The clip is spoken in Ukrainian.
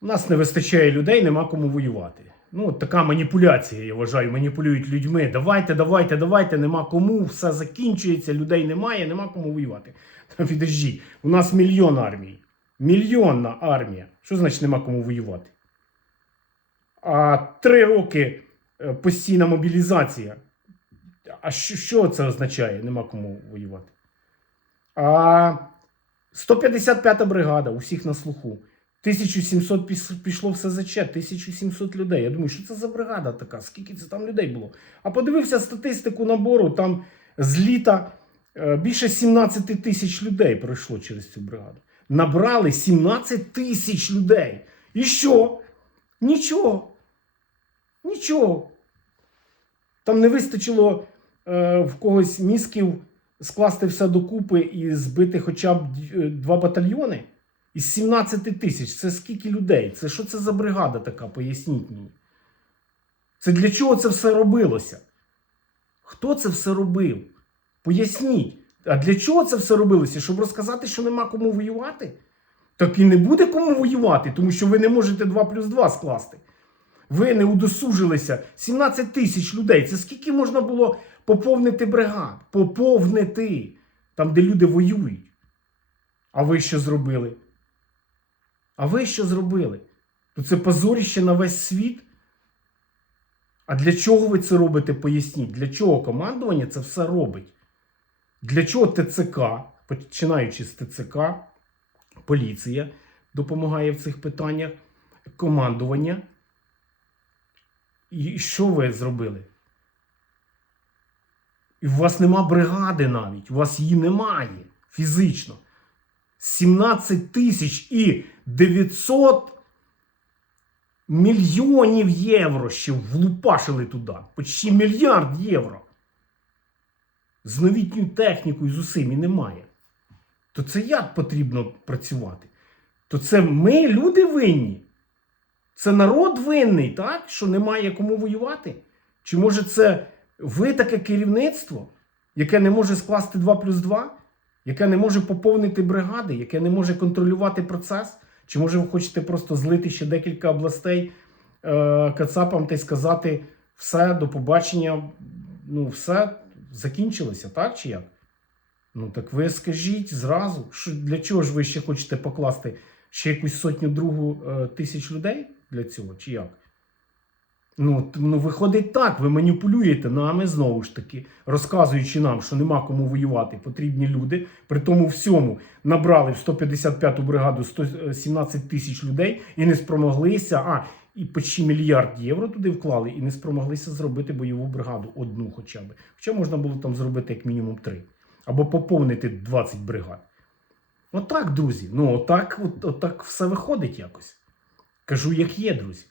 У нас не вистачає людей, нема кому воювати. Ну, от така маніпуляція, я вважаю, маніпулюють людьми. Давайте, давайте, давайте, нема кому, все закінчується, людей немає, нема кому воювати. Та підожди, у нас мільйон армій. Мільйонна армія. Що значить нема кому воювати? А три роки е, постійна мобілізація. А що, це означає? Нема кому воювати. А 155-та бригада, усіх на слуху. 1700 піс- пішло в СЗЧ, 1700 людей. Я думаю, що це за бригада така? Скільки це там людей було? А подивився статистику набору, там з літа е, більше 17 тисяч людей пройшло через цю бригаду. Набрали 17 тисяч людей. І що? Нічого. Нічого. Там не вистачило е, в когось мізків скласти все докупи і збити хоча б е, два батальйони. Із 17 тисяч. Це скільки людей? Це що це за бригада така? Поясніть мені. Це для чого це все робилося? Хто це все робив? Поясніть. А для чого це все робилося? Щоб розказати, що нема кому воювати? Так і не буде кому воювати, тому що ви не можете 2 плюс 2 скласти. Ви не удосужилися. 17 тисяч людей. Це скільки можна було поповнити бригад? Поповнити там, де люди воюють. А ви що зробили? А ви що зробили? То це позоріще на весь світ. А для чого ви це робите? Поясніть, для чого командування це все робить? Для чого ТЦК, починаючи з ТЦК, поліція допомагає в цих питаннях, командування. І що ви зробили? І у вас нема бригади навіть, у вас її немає фізично. 17 тисяч і 900 мільйонів євро ще влупашили туди. Почти мільярд євро. З новітньою технікою, з усім і немає. То це як потрібно працювати? То це ми, люди, винні. Це народ винний, так? Що немає кому воювати? Чи може це ви таке керівництво, яке не може скласти 2 плюс 2? Яке не може поповнити бригади, яке не може контролювати процес? Чи може ви хочете просто злити ще декілька областей е, Кацапам та й сказати все, до побачення, ну, все закінчилося, так чи як? Ну так ви скажіть зразу, що для чого ж ви ще хочете покласти ще якусь сотню другу е, тисяч людей для цього, чи як? Ну, ну, виходить так, ви маніпулюєте нами знову ж таки, розказуючи нам, що нема кому воювати, потрібні люди. При тому всьому набрали в 155-ту бригаду 117 тисяч людей і не спромоглися, а і почти мільярд євро туди вклали, і не спромоглися зробити бойову бригаду одну хоча б. Хоча можна було там зробити як мінімум три. Або поповнити 20 бригад. Отак, друзі. Ну, отак, от, отак все виходить якось. Кажу, як є, друзі.